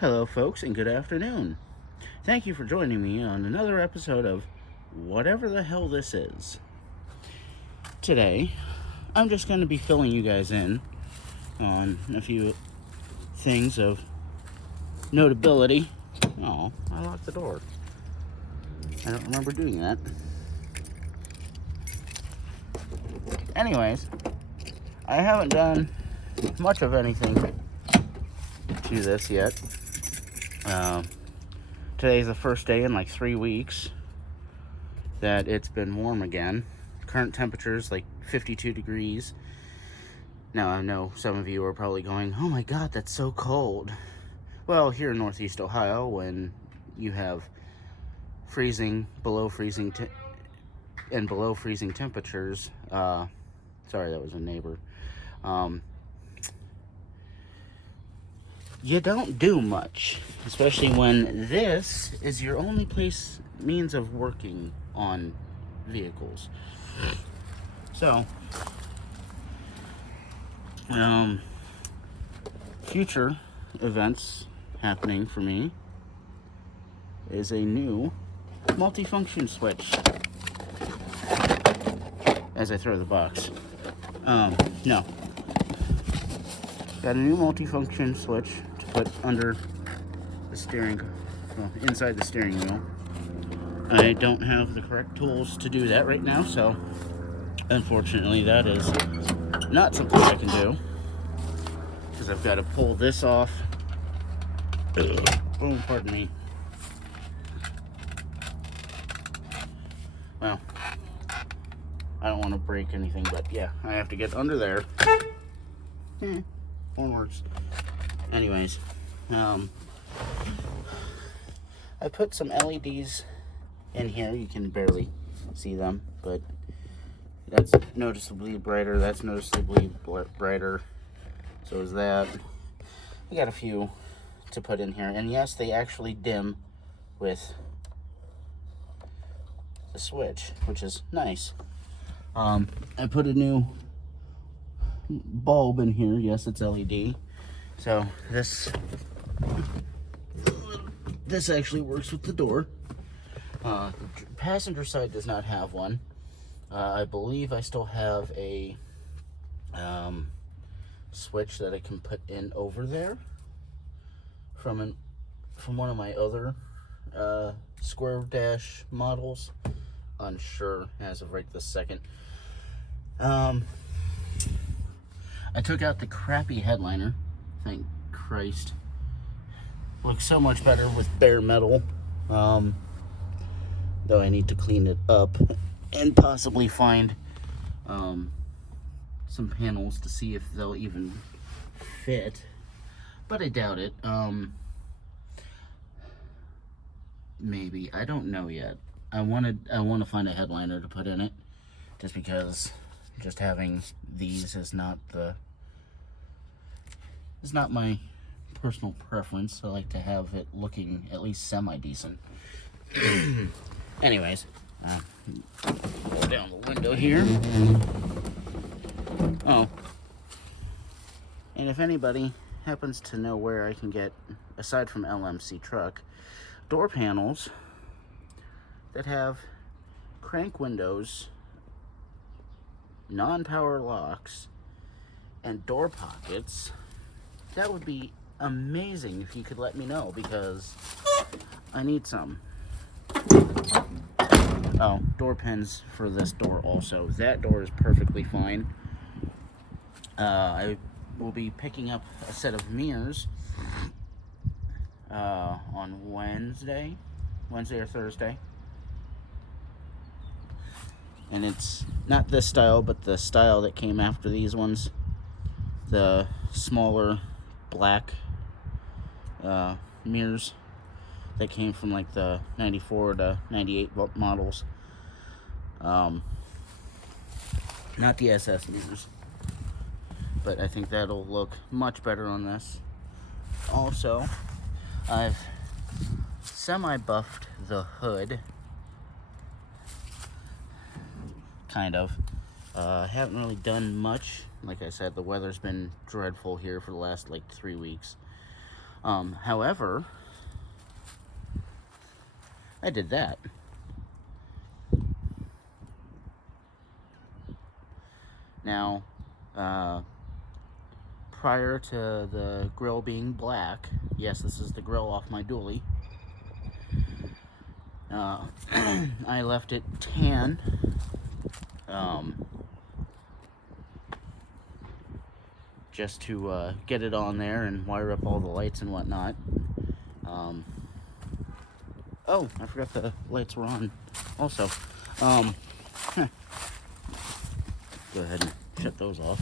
Hello, folks, and good afternoon. Thank you for joining me on another episode of whatever the hell this is. Today, I'm just going to be filling you guys in on a few things of notability. Oh, I locked the door. I don't remember doing that. Anyways, I haven't done much of anything to this yet. Today's the first day in like 3 weeks that it's been warm again. Current temperature is like 52 degrees. Now, I know some of you are probably going, oh my god, that's so cold. Well, here in Northeast Ohio, when you have below freezing temperatures, sorry, that was a neighbor. You don't do much, especially when this is your only means of working on vehicles. So, future events happening for me is a new multifunction switch. As I throw the box. No. Got a new multifunction switch to put under the inside the steering wheel. I don't have the correct tools to do that right now, so unfortunately that is not something I can do, because I've got to pull this off. Oh, pardon me. Well, I don't want to break anything, but yeah, I have to get under there. One works. Anyways, I put some LEDs in here. You can barely see them, but that's noticeably brighter. That's noticeably brighter. So is that. I got a few to put in here, and yes, they actually dim with the switch, which is nice. I put a new bulb in here. Yes, it's LED. So this actually works with the door. The passenger side does not have one. I believe I still have a switch that I can put in over there from one of my other square dash models. Unsure as of right this second. I took out the crappy headliner. Thank Christ. Looks so much better with bare metal. Though I need to clean it up and possibly find some panels to see if they'll even fit. But I doubt it. Maybe. I don't know yet. I want to find a headliner to put in it, just because just having these is not my personal preference. I like to have it looking at least semi-decent. Anyways, go down the window here. Oh, and if anybody happens to know where I can get, aside from LMC truck, door panels that have crank windows, non-power locks, and door pockets, that would be amazing if you could let me know, because I need some. Oh, door pins for this door also. That door is perfectly fine. I will be picking up a set of mirrors on Wednesday or Thursday. And it's not this style, but the style that came after these ones. The smaller black mirrors that came from like the 94 to 98 models. Not the SS mirrors. But I think that'll look much better on this. Also, I've semi-buffed the hood. Kind of. Haven't really done much. Like I said, the weather's been dreadful here for the last like 3 weeks. However, I did that. Now, prior to the grill being black, yes, this is the grill off my dually, I left it tan, just to get it on there and wire up all the lights and whatnot. Oh, I forgot the lights were on also. Go ahead and shut those off.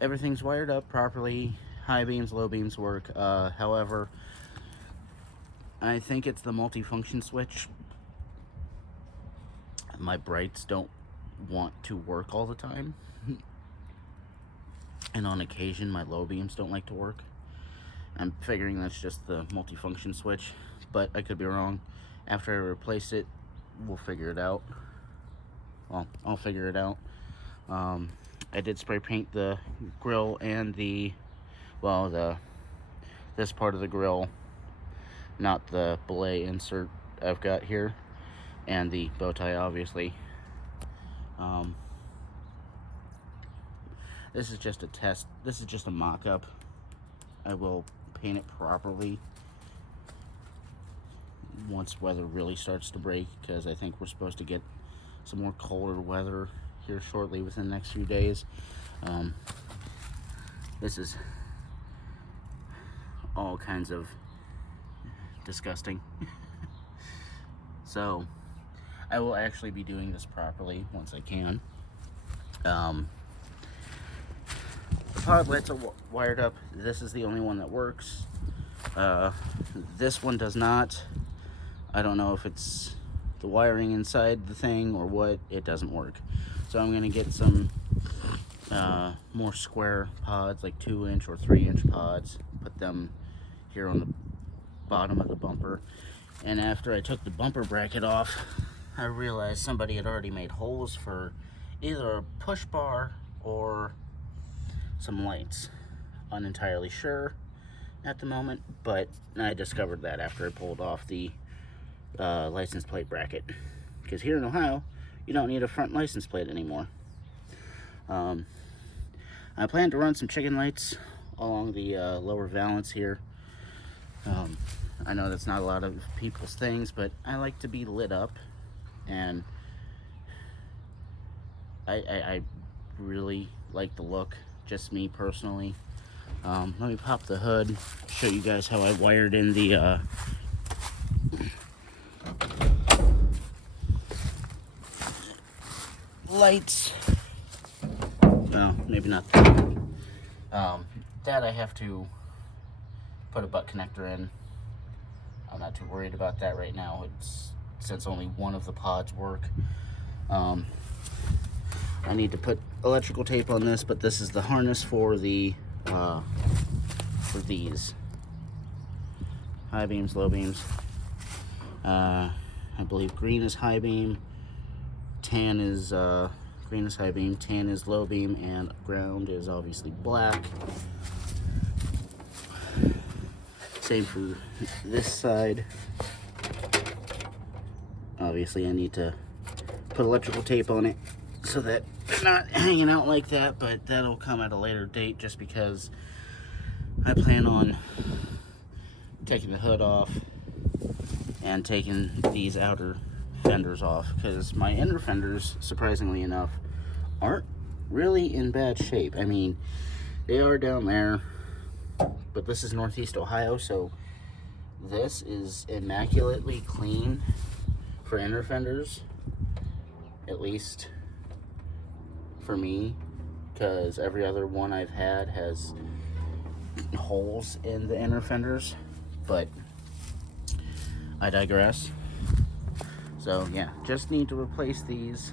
Everything's wired up properly. High beams, low beams work. However, I think it's the multifunction switch. My brights don't want to work all the time. And on occasion, my low beams don't like to work. I'm figuring that's just the multifunction switch, but I could be wrong. After I replace it, we'll figure it out. Well, I'll figure it out. I did spray paint the grill and this part of the grill, not the belay insert I've got here, and the bow tie, obviously. This is just a test. This is just a mock-up. I will paint it properly once weather really starts to break, because I think we're supposed to get some more colder weather here shortly within the next few days. This is all kinds of disgusting. So I will actually be doing this properly once I can. The pod lights are wired up. This is the only one that works. This one does not. I don't know if it's the wiring inside the thing or what. It doesn't work. So I'm going to get some more square pods, like 2-inch or 3-inch pods. Put them here on the bottom of the bumper. And after I took the bumper bracket off, I realized somebody had already made holes for either a push bar or some lights. Unentirely sure at the moment, but I discovered that after I pulled off the license plate bracket, because here in Ohio you don't need a front license plate anymore. I plan to run some chicken lights along the lower valance here. I know that's not a lot of people's things, but I like to be lit up, and I really like the look, just me personally. Let me pop the hood, show you guys how I wired in the lights. Well, maybe not that I have to put a butt connector in. I'm not too worried about that right now. Since only one of the pods work. I need to put electrical tape on this, but this is the harness for the for these high beams, low beams. I believe green is high beam, tan is green is high beam, tan is low beam, and ground is obviously black. Same for this side. Obviously I need to put electrical tape on it so that they're not hanging out like that, but that'll come at a later date, just because I plan on taking the hood off and taking these outer fenders off, because my inner fenders, surprisingly enough, aren't really in bad shape. I mean, they are down there, but this is Northeast Ohio, so this is immaculately clean for inner fenders, at least for me, because every other one I've had has holes in the inner fenders, but I digress. So yeah, just need to replace these.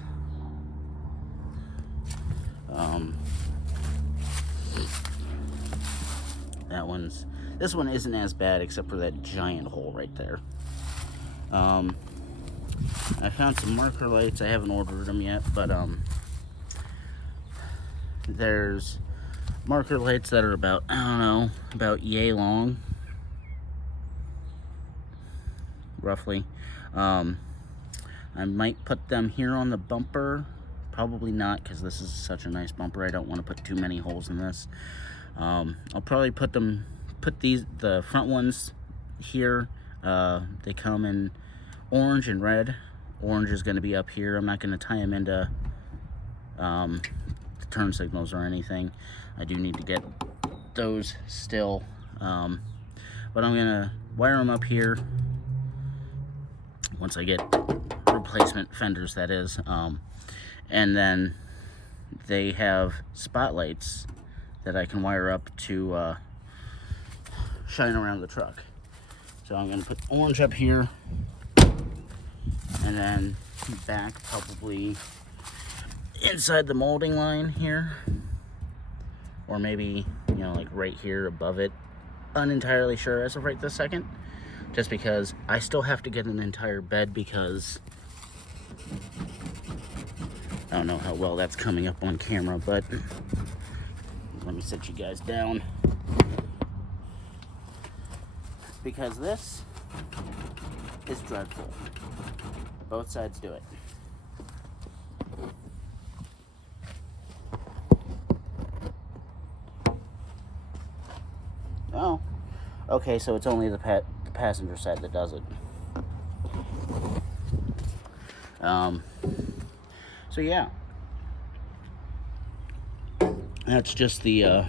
This one isn't as bad, except for that giant hole right there. I found some marker lights. I haven't ordered them yet, but there's marker lights that are about, I don't know, about yay long, roughly. I might put them here on the bumper. Probably not, because this is such a nice bumper. I don't want to put too many holes in this. I'll probably put the front ones here. They come in orange and red. Orange is going to be up here. I'm not going to tie them into turn signals or anything. I do need to get those still. But I'm going to wire them up here once I get replacement fenders, that is. And then they have spotlights that I can wire up to shine around the truck. So I'm going to put orange up here, and then back probably inside the molding line here, or maybe, you know, like right here above it. Unentirely sure as of right this second, just because I still have to get an entire bed, because I don't know how well that's coming up on camera, but let me sit you guys down, because this is dreadful. Both sides do it. Oh, okay, so it's only the passenger side that does it. So yeah, that's just the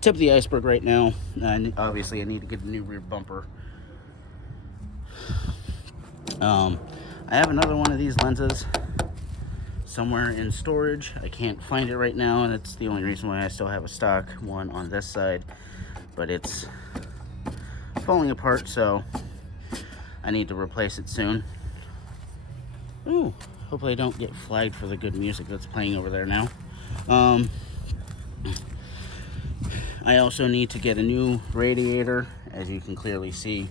tip of the iceberg right now. And obviously I need to get a new rear bumper. I have another one of these lenses somewhere in storage. I can't find it right now, and it's the only reason why I still have a stock one on this side, but it's falling apart, so I need to replace it soon. Ooh, hopefully I don't get flagged for the good music that's playing over there now. I also need to get a new radiator. As you can clearly see,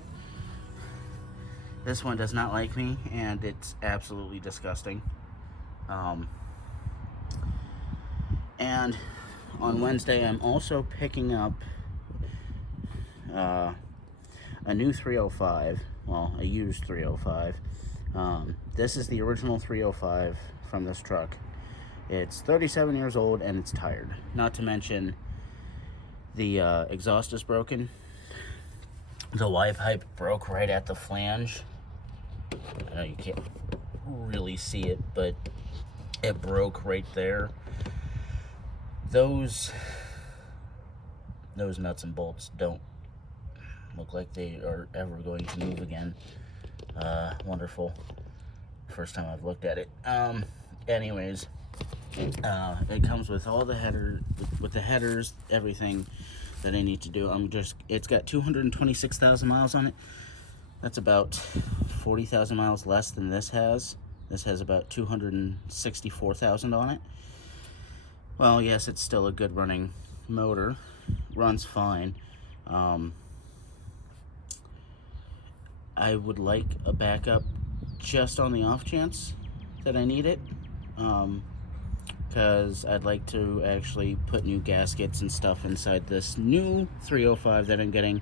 this one does not like me, and it's absolutely disgusting. And on Wednesday, I'm also picking up a new 305, well, a used 305. This is the original 305 from this truck. It's 37 years old and it's tired. Not to mention the exhaust is broken. The Y pipe broke right at the flange. I know you can't really see it, but it broke right there. Those nuts and bolts don't look like they are ever going to move again. Wonderful. First time I've looked at it. Anyways, it comes with all the headers, everything that I need to do. It's got 226,000 miles on it. That's about 40,000 miles less than this has. This has about 264,000 on it. Well, yes, it's still a good running motor. Runs fine. I would like a backup just on the off chance that I need it, because I'd like to actually put new gaskets and stuff inside this new 305 that I'm getting.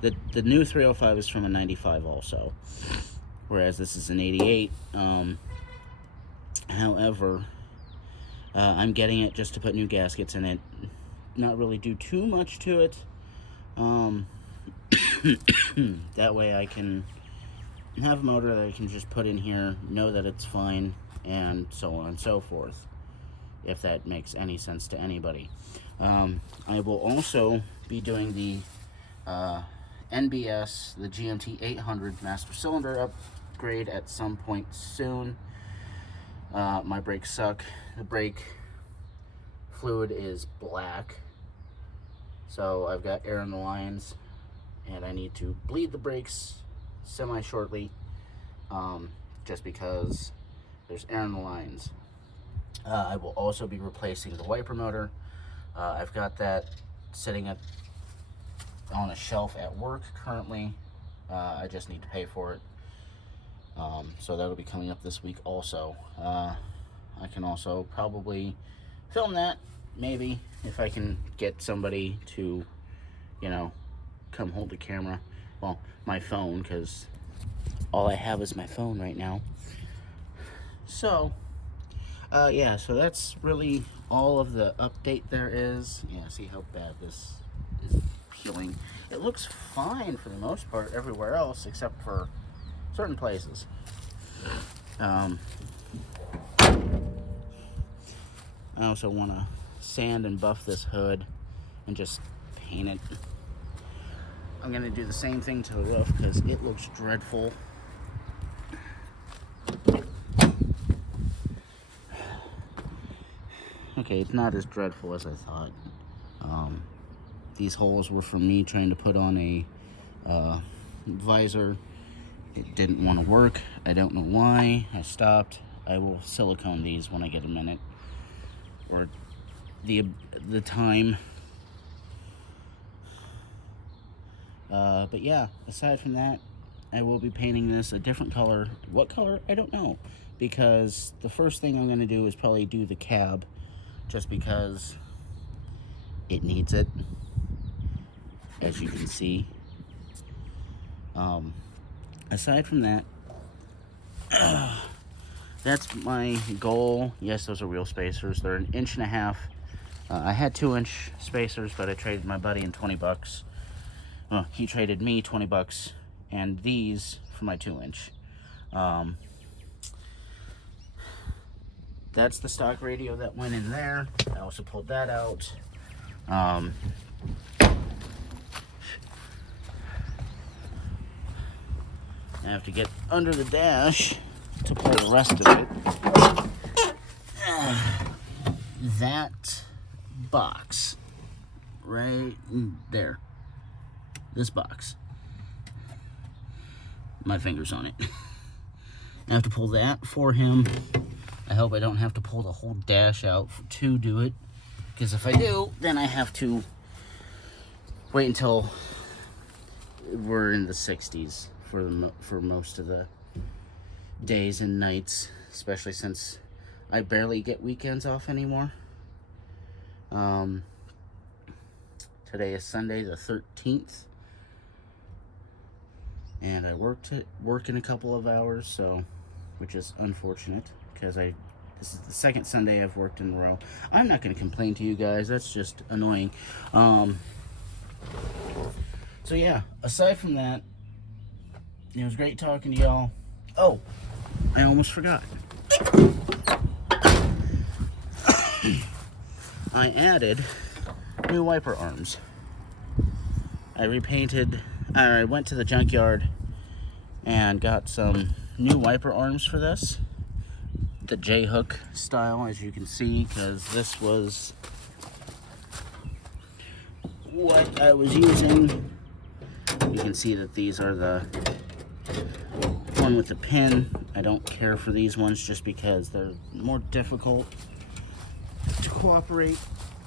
The new 305 is from a 95 also, whereas this is an 88. However, I'm getting it just to put new gaskets in it, not really do too much to it. That way I can have a motor that I can just put in here, know that it's fine, and so on and so forth, if that makes any sense to anybody. I will also be doing the NBS, the GMT 800 master cylinder upgrade at some point soon. My brakes suck. The brake fluid is black, so I've got air in the lines, and I need to bleed the brakes semi-shortly, just because there's air in the lines. I will also be replacing the wiper motor. I've got that sitting on a shelf at work currently. I just need to pay for it. So that'll be coming up this week also. I can also probably film that maybe if I can get somebody to, you know, come hold the camera. Well, my phone, because all I have is my phone right now. So, yeah, so that's really all of the update there is. Yeah, see how bad this is peeling. It looks fine for the most part everywhere else except for certain places. I also want to sand and buff this hood and just paint it. I'm going to do the same thing to the roof because it looks dreadful. Okay, it's not as dreadful as I thought. These holes were from me trying to put on a visor. It didn't want to work. I don't know why. I stopped. I will silicone these when I get a minute or the time. But yeah, aside from that, I will be painting this a different color. What color? I don't know, because the first thing I'm going to do is probably do the cab, just because it needs it, as you can see. Aside from that, that's my goal. Yes, those are real spacers. They're 1.5 inches. I had 2-inch spacers, but I traded my buddy in 20 bucks. Well, he traded me 20 bucks and these for my 2-inch. That's the stock radio that went in there. I also pulled that out. I have to get under the dash to pull the rest of it. That box right there. This box. My finger's on it. I have to pull that for him. I hope I don't have to pull the whole dash out to do it, because if I do, then I have to wait until we're in the 60s for most of the days and nights, especially since I barely get weekends off anymore. Today is Sunday the 13th, and I work in a couple of hours, so, which is unfortunate, because this is the second Sunday I've worked in a row. I'm not going to complain to you guys, that's just annoying. So yeah, aside from that, it was great talking to y'all. Oh, I almost forgot. I added new wiper arms. I went to the junkyard and got some new wiper arms for this. The J-hook style, as you can see, because this was what I was using. You can see that these are the one with the pin. I don't care for these ones just because they're more difficult to cooperate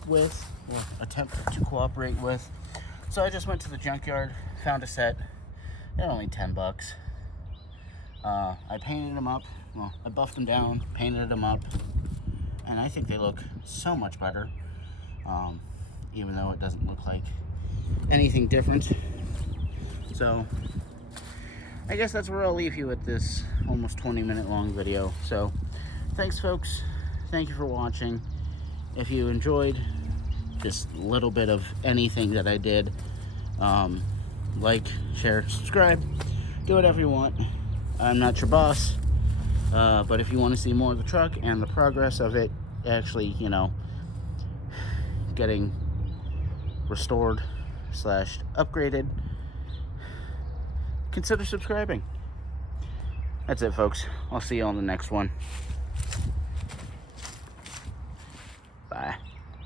with, or attempt to cooperate with. So I just went to the junkyard, found a set. They're only 10 bucks. I painted them up. Well, I buffed them down, painted them up, and I think they look so much better, even though it doesn't look like anything different. So I guess that's where I'll leave you with this almost 20-minute long video. So thanks, folks. Thank you for watching. If you enjoyed this little bit of anything that I did, like, share, subscribe, do whatever you want. I'm not your boss, but if you want to see more of the truck and the progress of it actually, you know, getting restored / upgraded, consider subscribing. That's it, folks. I'll see you on the next one. Bye.